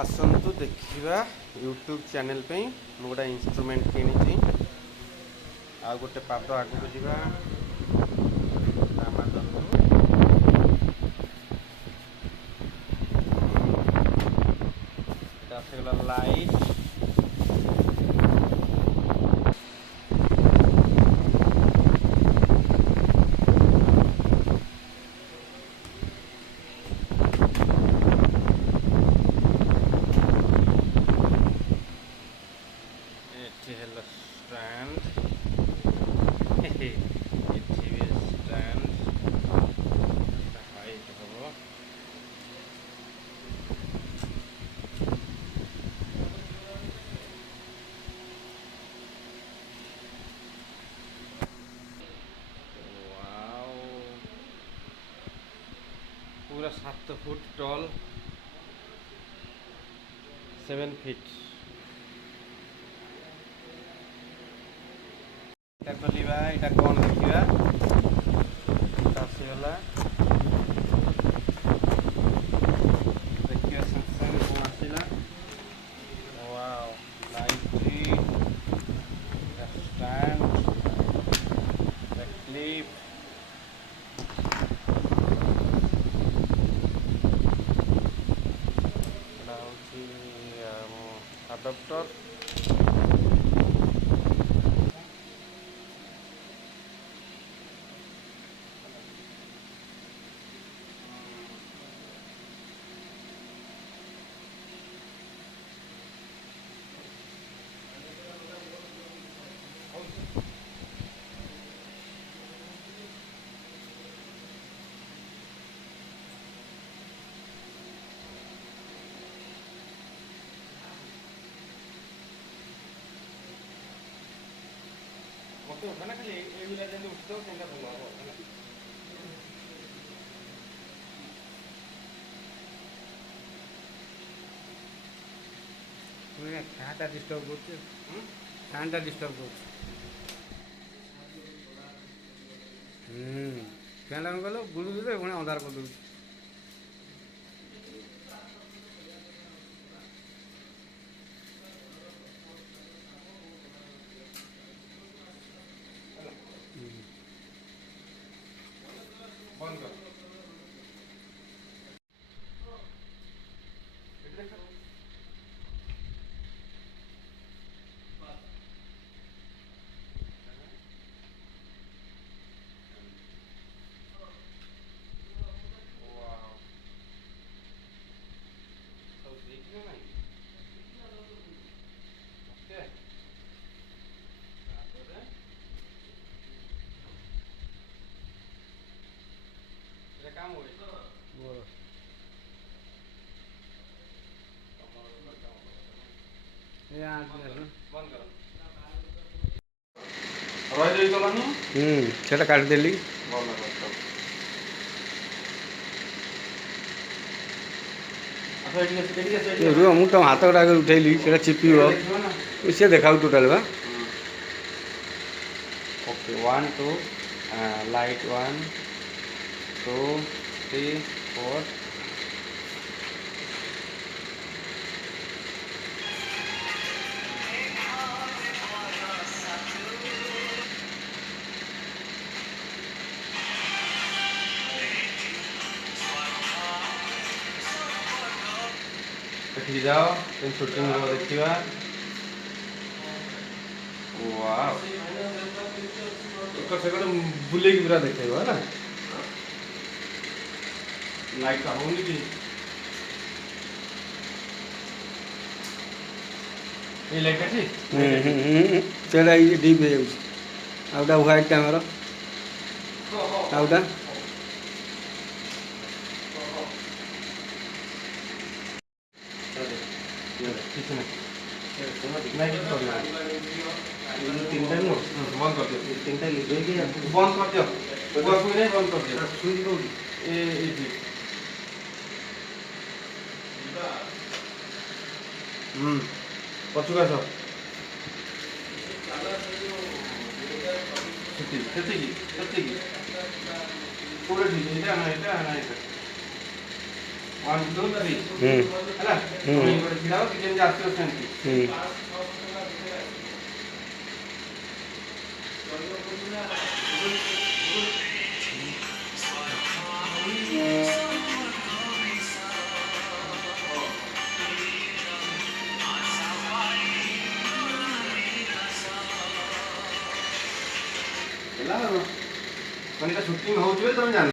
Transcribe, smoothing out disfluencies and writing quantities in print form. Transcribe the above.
आसतु देखा YouTube channel पे गोटे इंस्ट्रूमेंट किणी आ गोटे पाद आगू जा लाइट पूरा 7 फुट टॉल 7 फीट এটা খোলিবা এটা কোন দেখিবা আসিগলা ଦେଖିବା ସାଙ୍ଗେ ସାଙ୍ଗେ କଣ ଆସିଲା ୱାଓ ଲାଇଟ୍ରି ଷ୍ଟାଣ୍ଡ କ୍ଲିପ୍ ଏଟା ହେଉଛି ଆଡପ୍ଟର खाली फैनटा डिस्टर्ब फैनटा डिस्टर्ब फैन कौन कल बुलू पुणी अंधार कर दूँ बंद कर काम हो सेटा काटिदेली रुह मुझे तुम हाथ गुड़ा उठेली से चिपी सी देखा टोटाल बा ओके 1 2 लाइट 1 2 3 4 देखी जाओ शूटिंग देखा से बुले पूरा देखेगा है ना लाइट का होनी कि ये लाइट अच्छी चला ये डीप है आउटा व्हाइट कैमरा आउटा किसी ने नहीं करना तीन टाइम बंद कर दियो तीन टाइम बंद कर दियो कोई नहीं बंद कर दियो सुई दो ये पछुका छ ସେତିକି ପୁରା ଠିକ୍ ଏଇଟା ନା ଏଇଟା ନା ଏଇଟା 1 2 3 ହେଲା ଗୋଟେ ଛିଡାও କି ଯେମିତି ଆସିବ ସେମିତି ହେଲା ମାନେ ଏଟା ସୁଟିଂ ହଉଛି ବୋଲି ତମେ ଜାଣିଲ।